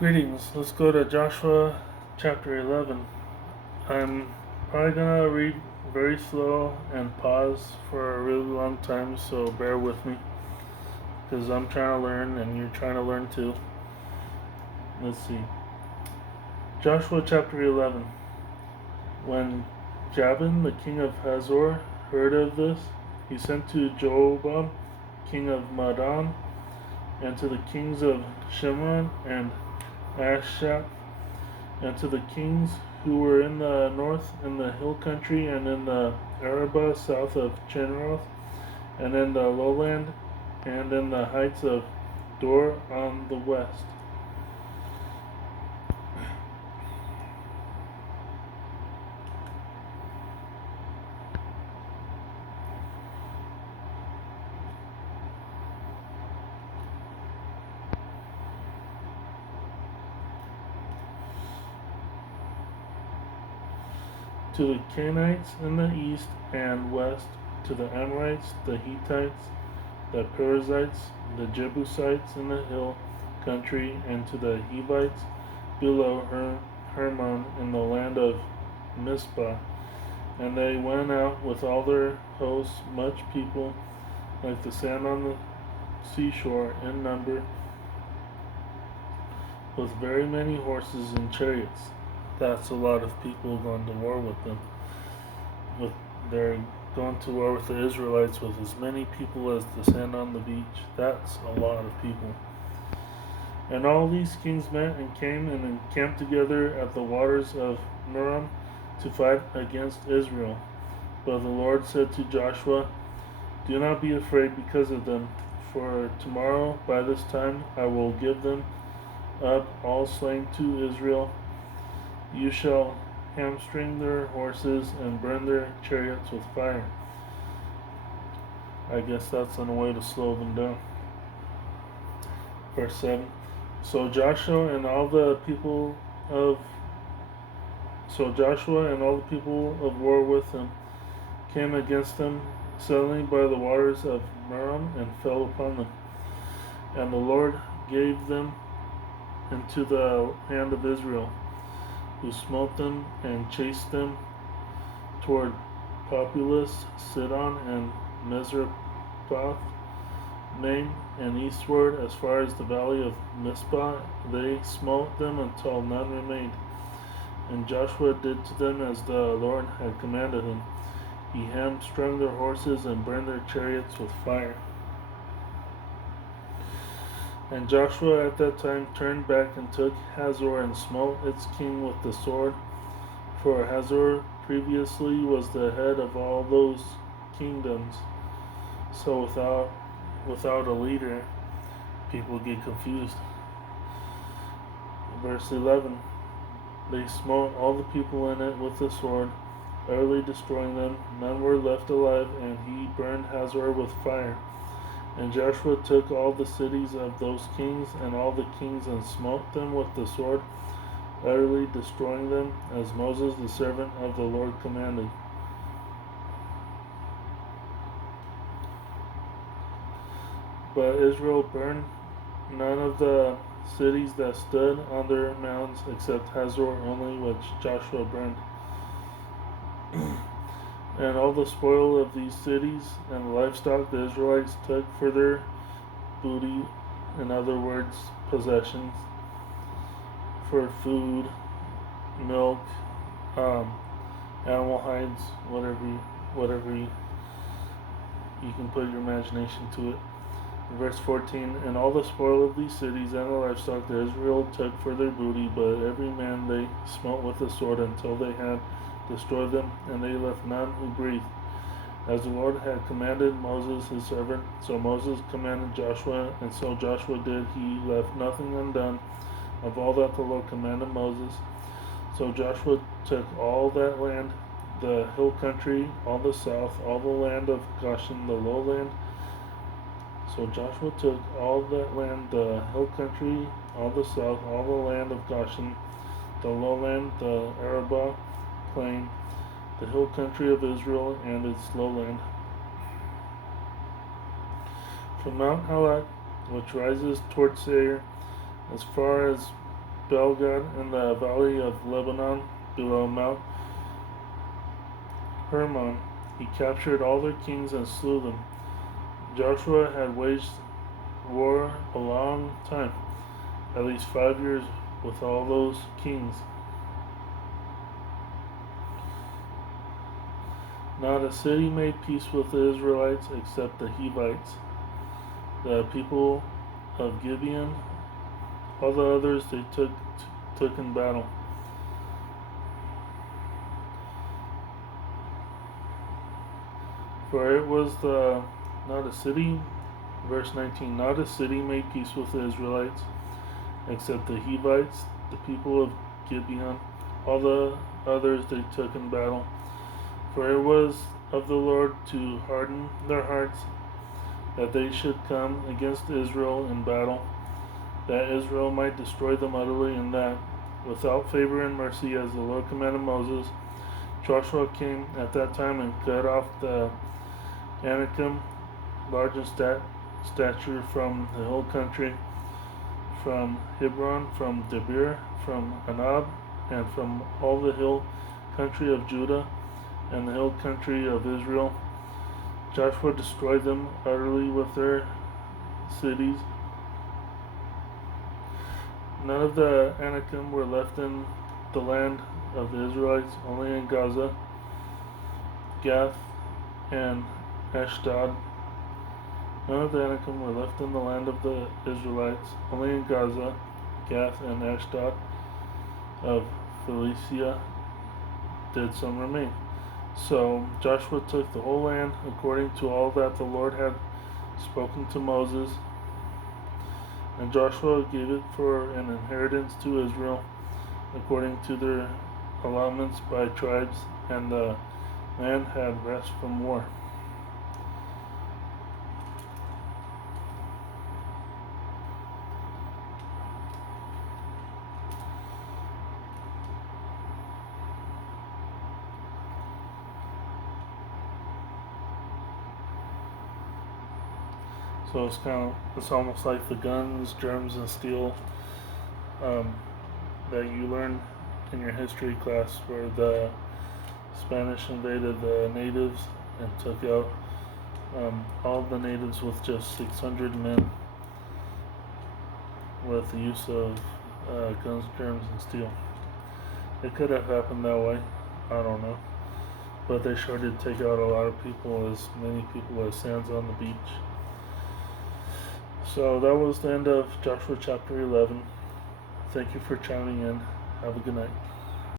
Greetings. Let's go to Joshua chapter 11. I'm probably gonna read very slow and pause for a really long time, so bear with me because I'm trying to learn and you're trying to learn too. Let's see. Joshua chapter 11. When Jabin, the king of Hazor, heard of this, he sent to Jeroboam, king of Madon, and to the kings of Shimron and Ashap, and to the kings who were in the north, in the hill country, and in the Arabah south of Chinroth, and in the lowland, and in the heights of Dor on the west. To the Canaanites in the east and west, to the Amorites, the Hittites, the Perizzites, the Jebusites in the hill country, and to the Hivites below Hermon in the land of Mizpah. And they went out with all their hosts, much people, like the sand on the seashore in number, with very many horses and chariots. That's a lot of people going to war with them. They're going to war with the Israelites with as many people as the sand on the beach. That's a lot of people. And all these kings met and came and encamped together at the waters of Merom to fight against Israel. But the Lord said to Joshua, "Do not be afraid because of them, for tomorrow by this time I will give them up all slain to Israel. You shall hamstring their horses and burn their chariots with fire." I guess that's a way to slow them down. Verse 7. So Joshua and all the people of war with him came against them suddenly by the waters of Merom and fell upon them. And the Lord gave them into the hand of Israel, who smote them and chased them toward Populus, Sidon, and Misrephoth Maim, and eastward as far as the valley of Mizpah. They smote them until none remained. And Joshua did to them as the Lord had commanded him. He hamstrung their horses and burned their chariots with fire. And Joshua at that time turned back and took Hazor and smote its king with the sword. For Hazor previously was the head of all those kingdoms. So without a leader, people get confused. Verse 11. They smote all the people in it with the sword, utterly destroying them. None were left alive, and he burned Hazor with fire. And Joshua took all the cities of those kings and all the kings and smote them with the sword, utterly destroying them, as Moses the servant of the Lord commanded. But Israel burned none of the cities that stood on their mountains except Hazor only, which Joshua burned. And all the spoil of these cities and the livestock the Israelites took for their booty, in other words, possessions, for food, milk, animal hides, whatever you can put your imagination to it. Verse 14. And all the spoil of these cities and the livestock that Israel took for their booty, but every man they smote with the sword until they had destroyed them, and they left none who breathed, as the Lord had commanded Moses his servant. So Moses commanded Joshua, and so Joshua did. He left nothing undone of all that the Lord commanded Moses. So Joshua took all that land, the hill country, all the south, all the land of Goshen, the lowland. So Joshua took all that land, the hill country, all the south, all the land of Goshen, the lowland, the Arabah plain, the hill country of Israel, and its lowland. From Mount Halak, which rises toward Seir, as far as Belgad in the valley of Lebanon below Mount Hermon. He captured all their kings and slew them. Joshua had waged war a long time, at least 5 years, with all those kings. Not a city made peace with the Israelites except the Hivites, the people of Gibeon. All the others they took in battle. For it was not a city, verse 19, not a city made peace with the Israelites, except the Hivites, the people of Gibeon. All the others they took in battle. For it was of the Lord to harden their hearts, that they should come against Israel in battle, that Israel might destroy them utterly, and that, without favor and mercy, as the Lord commanded Moses, Joshua came at that time and cut off the Anakim, large in stature, from the hill country, from Hebron, from Debir, from Anab, and from all the hill country of Judah and the hill country of Israel. Joshua destroyed them utterly with their cities. None of the Anakim were left in the land of the Israelites, only in Gaza, Gath, and Ashdod. None of the Anakim were left in the land of the Israelites, only in Gaza, Gath, and Ashdod. Of Philistia did some remain. So Joshua took the whole land according to all that the Lord had spoken to Moses, and Joshua gave it for an inheritance to Israel according to their allotments by tribes, and the land had rest from war. So it's almost like the guns, germs, and steel that you learn in your history class, where the Spanish invaded the natives and took out all the natives with just 600 men, with the use of guns, germs, and steel. It could have happened that way. I don't know. But they sure did take out a lot of people, as many people as sands on the beach. So that was the end of Joshua chapter 11. Thank you for chiming in. Have a good night.